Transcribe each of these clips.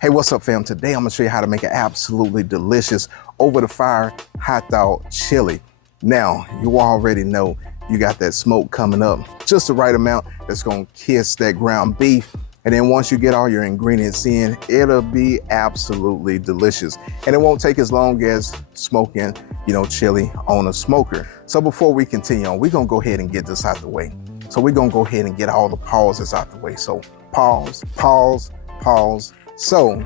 Hey, what's up, fam? Today I'm gonna show you how to make an absolutely delicious over the fire hot dog chili. Now, you already know you got that smoke coming up, just the right amount that's gonna kiss that ground beef. And then once you get all your ingredients in, it'll be absolutely delicious. And it won't take as long as smoking, chili on a smoker. So before we continue on, we're gonna go ahead and get this out the way. So we're gonna go ahead and get all the pauses out the way. So pause, pause, pause. So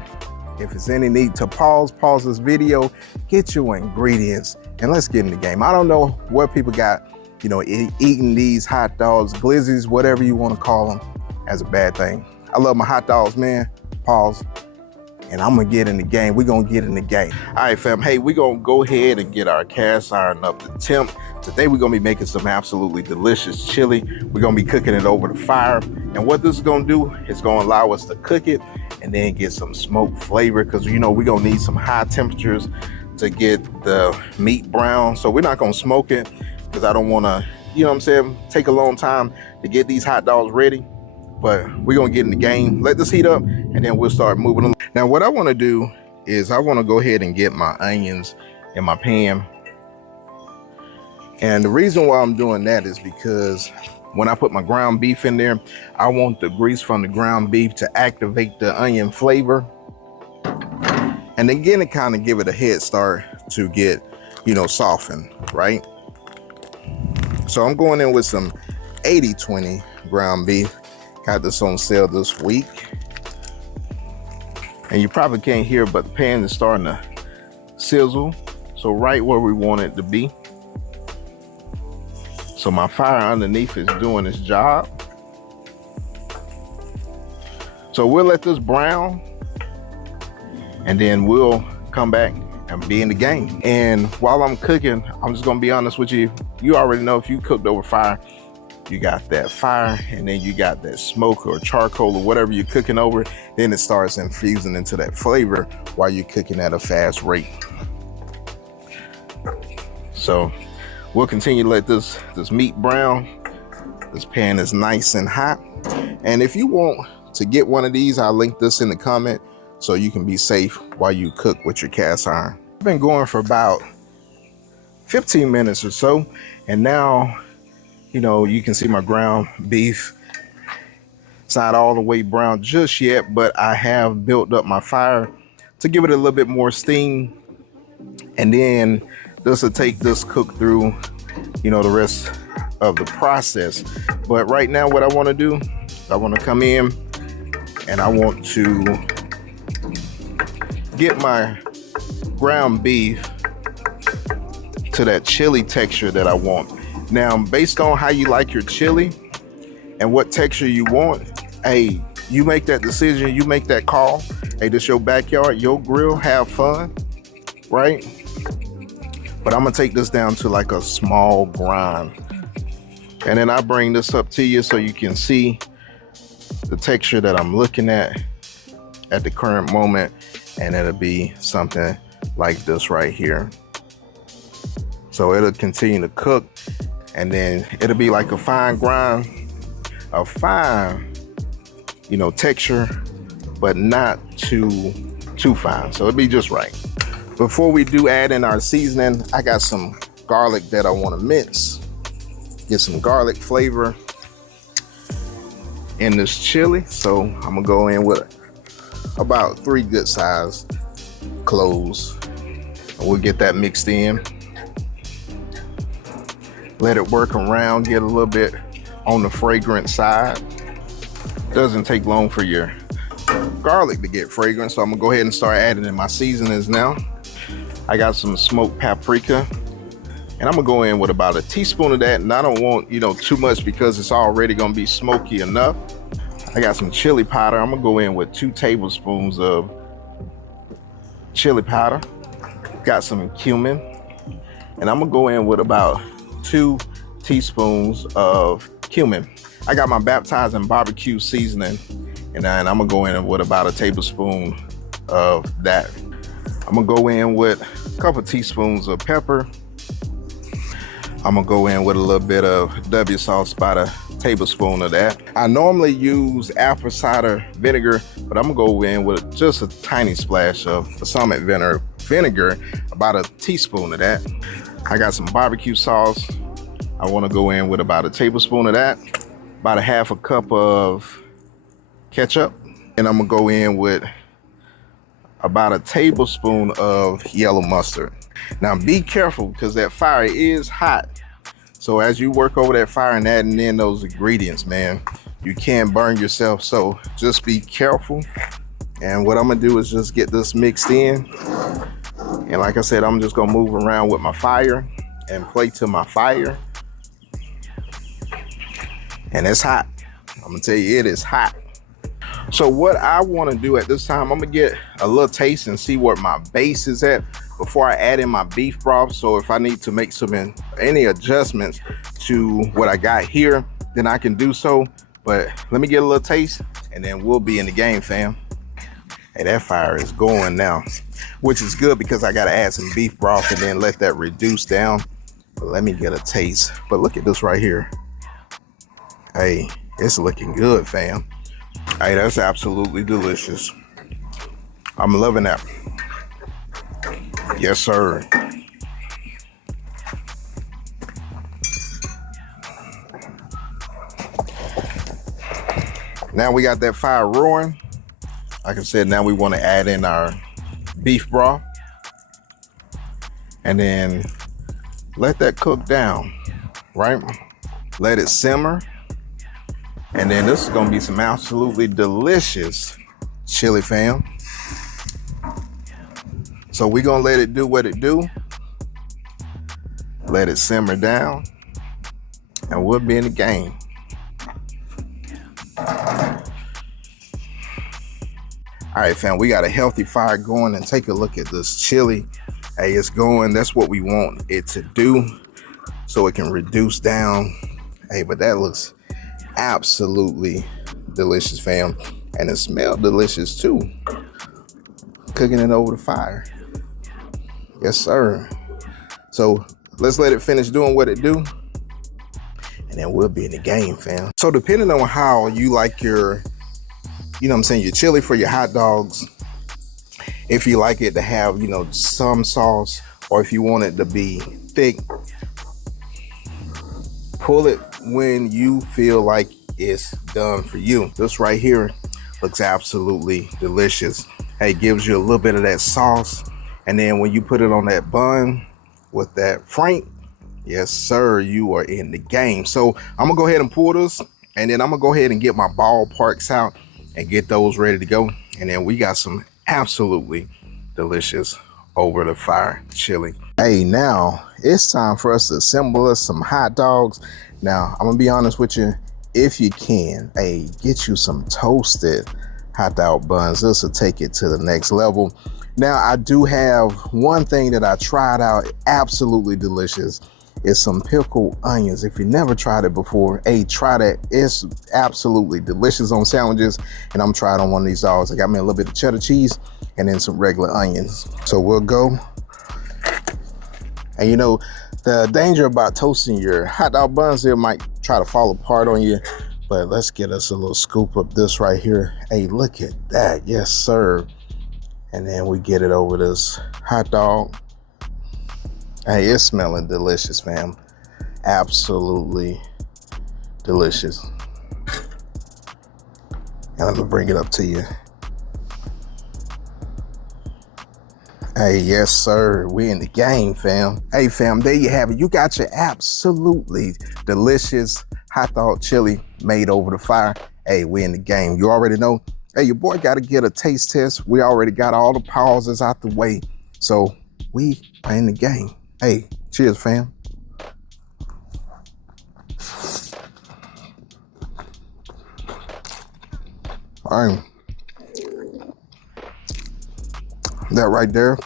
if it's any need to pause this video, get your ingredients, and let's get in the game. I don't know what people got, eating these hot dogs, glizzies, whatever you want to call them, as a bad thing. I love my hot dogs, man. Pause. And I'm gonna get in the game. We're gonna get in the game. All right, fam. Hey, we're gonna go ahead and get our cast iron up to temp. Today we're gonna be making some absolutely delicious chili. We're gonna be cooking it over the fire. And what this is gonna do is gonna allow us to cook it and then get some smoke flavor, because we're gonna need some high temperatures to get the meat brown. So we're not gonna smoke it because I don't wanna, take a long time to get these hot dogs ready. But we're gonna get in the game, let this heat up, and then we'll start moving along. Now what I wanna do is I wanna go ahead and get my onions in my pan. And the reason why I'm doing that is because when I put my ground beef in there, I want the grease from the ground beef to activate the onion flavor. And again, to kind of give it a head start to get, softened, right? So I'm going in with some 80-20 ground beef. Got this on sale this week. And you probably can't hear, but the pan is starting to sizzle. So right where we want it to be. So my fire underneath is doing its job. So we'll let this brown, and then we'll come back and be in the game. And while I'm cooking, I'm just gonna be honest with you. You already know if you cooked over fire, you got that fire, and then you got that smoke or charcoal or whatever you're cooking over, then it starts infusing into that flavor while you're cooking at a fast rate. So we'll continue to let this meat brown. This pan is nice and hot. And if you want to get one of these, I'll link this in the comment so you can be safe while you cook with your cast iron. I've been going for about 15 minutes or so, and now you can see my ground beef. It's not all the way brown just yet, but I have built up my fire to give it a little bit more steam. And then this will take this cook through, the rest of the process. But right now what I want to do, I want to come in and I want to get my ground beef to that chili texture that I want. Now, based on how you like your chili and what texture you want, hey, you make that decision, you make that call. Hey, this your backyard, your grill, have fun, right? But I'm gonna take this down to like a small grind. And then I bring this up to you so you can see the texture that I'm looking at the current moment. And it'll be something like this right here. So it'll continue to cook. And then it'll be like a fine grind, a fine, texture, but not too fine. So it'll be just right. Before we do add in our seasoning, I got some garlic that I want to mince. Get some garlic flavor in this chili. So I'm gonna go in with about 3 good sized cloves. And we'll get that mixed in. Let it work around, get a little bit on the fragrant side. Doesn't take long for your garlic to get fragrant, so I'm gonna go ahead and start adding in my seasonings now. I got some smoked paprika, and I'm gonna go in with about a teaspoon of that, and I don't want, too much because it's already gonna be smoky enough. I got some chili powder. I'm gonna go in with 2 tablespoons of chili powder. Got some cumin, and I'm gonna go in with about 2 teaspoons of cumin. I got my baptized in BBQ seasoning, and then I'm gonna go in with about a tablespoon of that. I'm gonna go in with a couple teaspoons of pepper. I'm gonna go in with a little bit of W sauce, about a tablespoon of that. I normally use apple cider vinegar, but I'm gonna go in with just a tiny splash of balsamic vinegar, about a teaspoon of that. I got some barbecue sauce. I wanna go in with about a tablespoon of that, about a half a cup of ketchup, and I'm gonna go in with about a tablespoon of yellow mustard. Now be careful because that fire is hot. So as you work over that fire and adding in those ingredients, man, you can burn yourself. So just be careful. And what I'm gonna do is just get this mixed in. And like I said, I'm just gonna move around with my fire and play to my fire. And it's hot. I'm gonna tell you, it is hot. So what I wanna do at this time, I'm gonna get a little taste and see where my base is at before I add in my beef broth. So if I need to make any adjustments to what I got here, then I can do so. But let me get a little taste and then we'll be in the game, fam. Hey, that fire is going now, which is good because I gotta add some beef broth and then let that reduce down. But let me get a taste. But look at this right here. Hey, it's looking good, fam. Hey, that's absolutely delicious. I'm loving that. Yes, sir. Now we got that fire roaring. Like I said, now we want to add in our beef broth and then let that cook down, right? Let it simmer. And then this is gonna be some absolutely delicious chili, fam. So we're gonna let it do what it do. Let it simmer down and we'll be in the game. All right, fam, we got a healthy fire going, and take a look at this chili. Hey, it's going, that's what we want it to do, so it can reduce down. Hey, but that looks absolutely delicious, fam. And it smells delicious too. Cooking it over the fire. Yes, sir. So let's let it finish doing what it do, and then we'll be in the game, fam. So depending on how you like your, you know what I'm saying, your chili for your hot dogs, if you like it to have, you know, some sauce, or if you want it to be thick, pull it when you feel like it's done for you. This right here looks absolutely delicious. Hey, gives you a little bit of that sauce, and then when you put it on that bun with that frank, yes sir, you are in the game. So I'm gonna go ahead and pull this, and then I'm gonna go ahead and get my ballparks out and get those ready to go. And then we got some absolutely delicious over the fire chili. Hey, now it's time for us to assemble us some hot dogs. Now I'm gonna be honest with you, if you can, hey, get you some toasted hot dog buns. This will take it to the next level. Now I do have one thing that I tried out, absolutely delicious, is some pickled onions. If you never tried it before, hey, try that. It's absolutely delicious on sandwiches, and I'm trying on one of these dogs. I got me a little bit of cheddar cheese and then some regular onions. So we'll go. And you know, the danger about toasting your hot dog buns, it might try to fall apart on you, but let's get us a little scoop of this right here. Hey, look at that. Yes, sir. And then we get it over this hot dog. Hey, it's smelling delicious, fam. Absolutely delicious. And let me bring it up to you. Hey, yes, sir. We in the game, fam. Hey, fam, there you have it. You got your absolutely delicious hot dog chili made over the fire. Hey, we in the game. You already know. Hey, your boy got to get a taste test. We already got all the pauses out the way. So we are in the game. Hey, cheers, fam. All right. That right there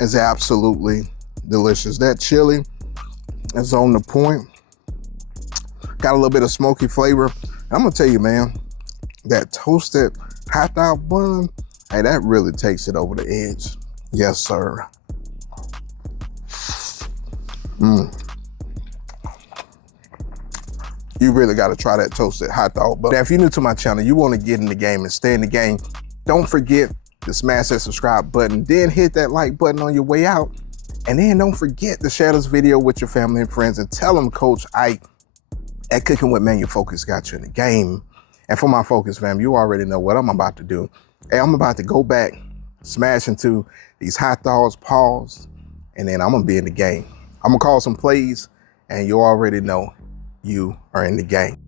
is absolutely delicious. That chili is on the point. Got a little bit of smoky flavor. I'm gonna tell you, man, that toasted hot dog bun, hey, that really takes it over the edge. Yes, sir. you really gotta try that toasted hot dog. But if you're new to my channel, you wanna get in the game and stay in the game, don't forget to smash that subscribe button, then hit that like button on your way out. And then don't forget to share this video with your family and friends and tell them Coach Ike at Cooking with Manual Focus got you in the game. And for my Focus fam, you already know what I'm about to do. Hey, I'm about to go back, smash into these hot dogs, pause, and then I'm gonna be in the game. I'm gonna call some plays, and you already know you are in the game.